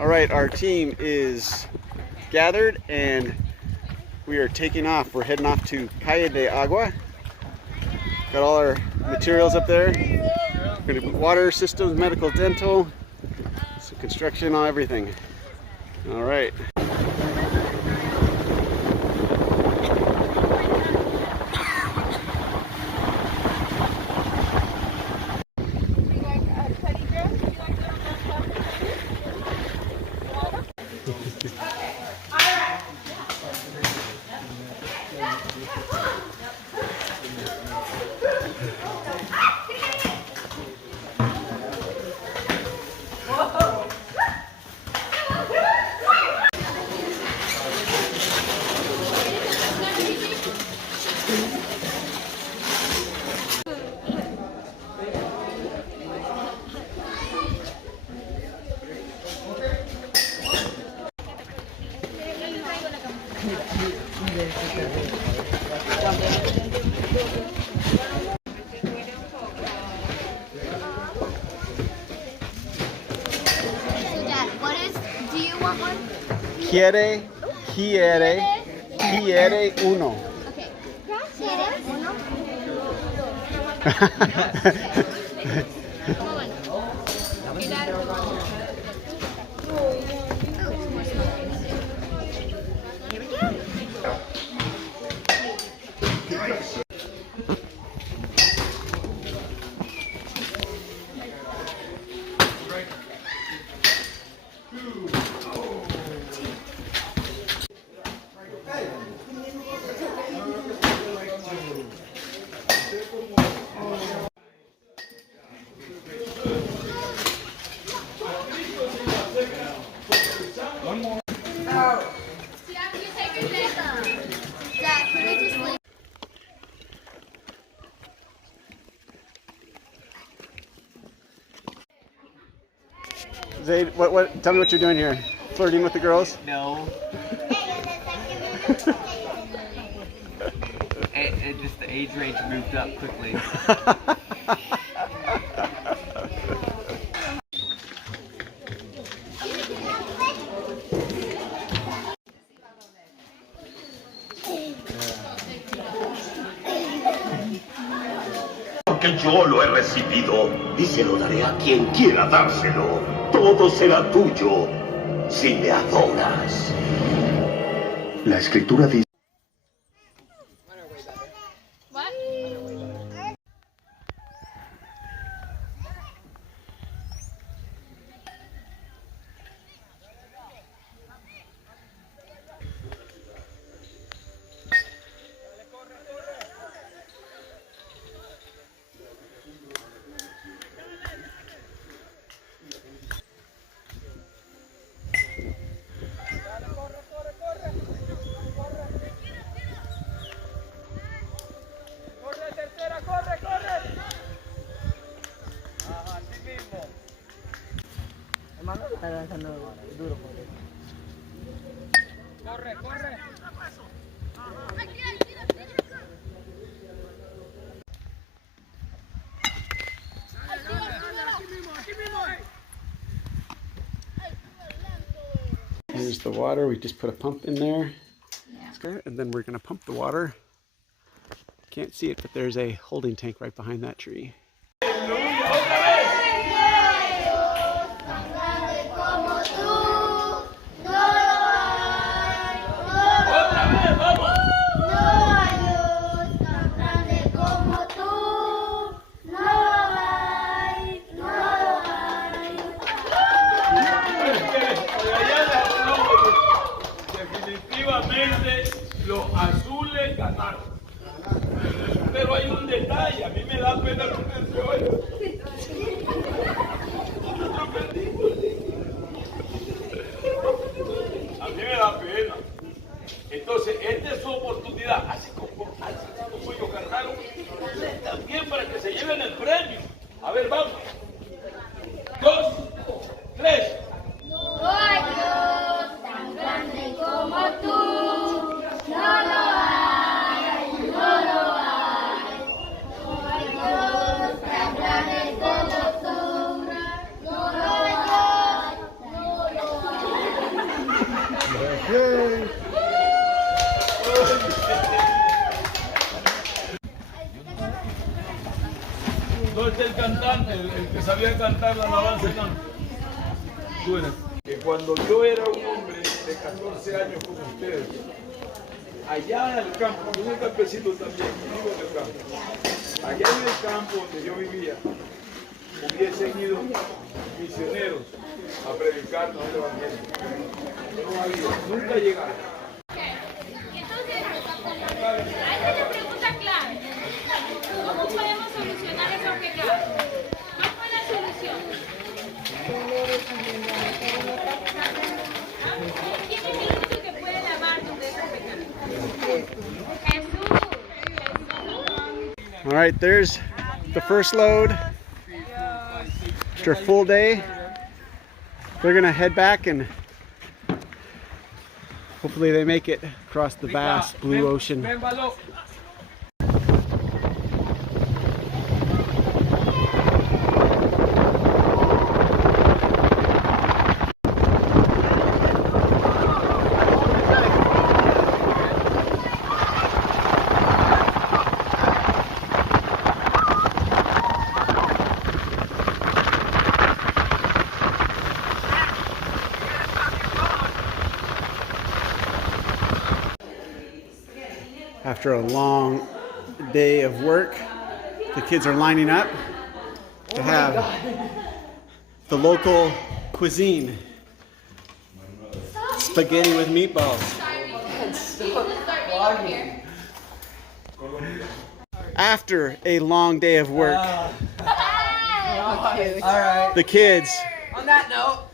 All right, our team is gathered and we are taking off. We're heading off to Calle de Agua. Got all our materials up there. We're going to do water systems, medical, dental, some construction, on everything. All right. Quiere uno. Okay. ¿Quiere uno? Zaid, tell me what you're doing here. Flirting with the girls? No. It just the age range moved up quickly. Porque yo lo he recibido y se lo daré a quien quiera dárselo. Todo será tuyo si me adoras. La escritura dice... Corre, corre. Here's the water. We just put a pump in there. Okay, and then we're going to pump the water. Can't see it, but there's a holding tank right behind that tree. Definitivamente los azules ganaron. Pero hay un detalle, a mí me da pena con ese hoyo. A mí me da pena. Entonces, esta es su oportunidad, así como ellos ganaron, también para que se lleven el premio. A ver, vamos. 2, 3. No hay Dios tan grande como tú. No lo hay, no lo hay. No hay Dios tan grande como tú. No lo hay, no lo hay. Yay. ¿Dónde está el cantante, el que sabía cantar la alabanza? Tú eres. Que cuando yo era un hombre de 14 años como ustedes, allá en el campo, yo soy campesino también, vivo en el campo. Allá en el campo donde yo vivía, hubiesen ido misioneros a predicarnos el evangelio. No había, nunca llegaron. Entonces, a esta es la pregunta clave. ¿Cómo podemos solucionar esos pecados? ¿Cuál fue la solución? ¿Quién es el único que puede lavarnos de esos pecados? Jesús. All right, there's the first load. After a full day, they're gonna head back and hopefully they make it across the vast blue ocean. After a long day of work, the kids are lining up to have the local cuisine, spaghetti with meatballs. After a long day of work, All right. the kids On that note.